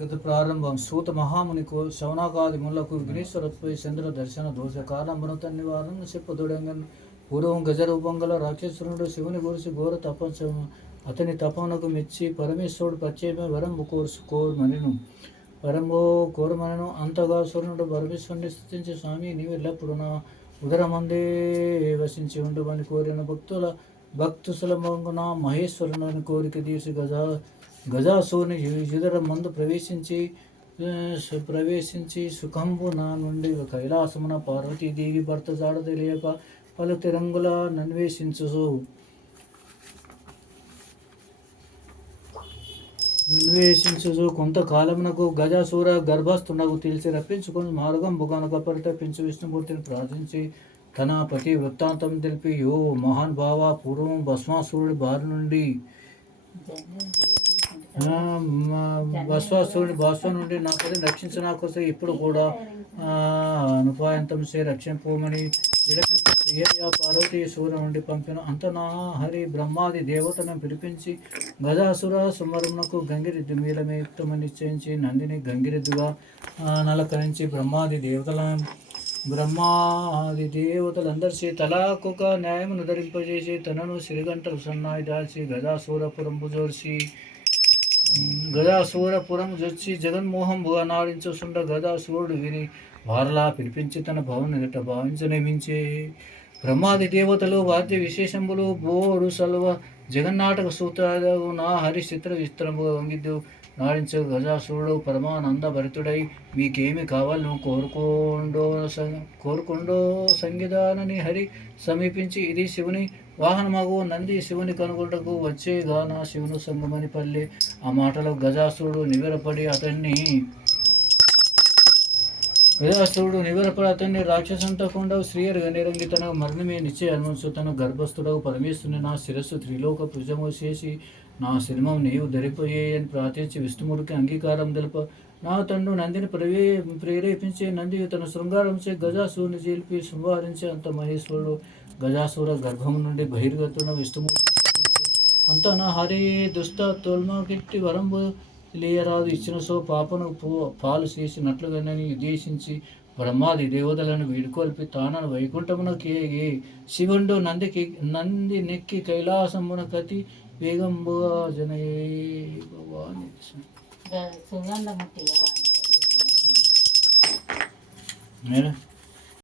గత ప్రారంభం సూత మహామునికు శౌనకాది ముళ్లకు విఘ్నేశ్వరత్వై చంద్ర దర్శన దోష కాలంబను తన్నివారం చెప్పదొడంగన్ పూర్వం గజరూపం గల రాక్షసురుడు శివుని గురిసి ఘోర తపస్సు అతని తపనకు మెచ్చి పరమేశ్వరుడు ప్రత్యేక వరం కోరుమనెను కోరమనను అంతగా సూర్యుడు పరమేశ్వరుని స్థుతించి స్వామి నీవు ఎల్లప్పుడు నా ఉదరమందే వసించి ఉండమని కోరిన భక్తు సులభంగా నా మహేశ్వరుని కోరిక తీసి గజాసూని యుధర మందు ప్రవేశించి సుఖంబు నా నుండి కైలాసమున పార్వతీదేవి భర్త జాడ తెలియక పలు తిరంగుల నన్వేషించు కొంతకాలమునకు గజాసూర గర్భస్థునకు తెలిసి రప్పించుకొని మార్గం బుగానక పరితపించి విష్ణుమూర్తిని ప్రార్థించి తన పతి వృత్తాంతం తెలిపి యో మహాన్ భావ పూర్వం భస్మాసురుడి బారి నుండి భాస్వ నుండి నా పది రక్షించిన కోసం ఇప్పుడు కూడా అనుపాయంతం చే రక్షింపమని విలపించి శ్రీహరి పార్వతీ సూర్య నుండి పంపిన అంత నా హరి బ్రహ్మాది దేవతను పిలిపించి గజాసుర సుమరమునకు గంగిరెద్దు మీలమేక్తమని నిశ్చయించి నందిని గంగిరెద్దుగా నలకరించి బ్రహ్మాది దేవతలందరిచి తలాకొక న్యాయమును ధరింపజేసి తనను సిరిగంటలు సన్నాయి దాల్చి గజాసూరపురంబు జొచ్చి జగన్మోహంబుగా నాడించుండ గజాసూరుడు విని వారలా పిలిపించి తన భవన ఎదుట భావించనిమించే బ్రహ్మాది దేవతలు వాద్య విశేషంబులు బోడు సల్వ జగన్నాటక సూత్రాలు నా హరి చిత్ర విస్త్రముగా వంగిద్దు నాడించ గజాసురుడు పరమానంద భరితుడై మీకేమి కావాలను కోరుకొండో సంగీతానని హరి సమీపించి ఇది శివుని వాహనమగు నంది శివుని కనుగొంటకు వచ్చేగా నా శివును సంగమని పల్లె ఆ మాటలో గజాసురుడు నివ్వెరపడి అతన్ని రాక్షసంతకుండా శ్రీయరుగా నిరంగి తన మరణమే నిశ్చయ అనుసు తన గర్భస్థుడవు పరమేశ్వరుని నా శిరస్సు త్రిలోక భుజము చేసి నా శిరమం నీవు ధరిపోయే అని ప్రార్థించి విష్ణుమూర్తికి అంగీకారం తెలుప నా తండ్రి నందిని ప్రేరేపించే నంది తన శృంగారంచే గజాసురుని చేల్పి శృంగారించి అంత మహేశ్వరుడు గజాసుర గర్భం నుండి బహిర్గతున్న విష్ణుమూర్తి అంత నా హరి దుష్ట తోల్మకిట్టి వరంబు లేయరాదు ఇచ్చిన సో పాపను పాలు చేసినట్లుగానని ఉద్దేశించి బ్రహ్మాది దేవతలను వీడుకొల్పి తానను వైకుంఠమునకి శివుండు నంది నెక్కి కైలాసమున కతి వేగంబుగా జనయే భవాని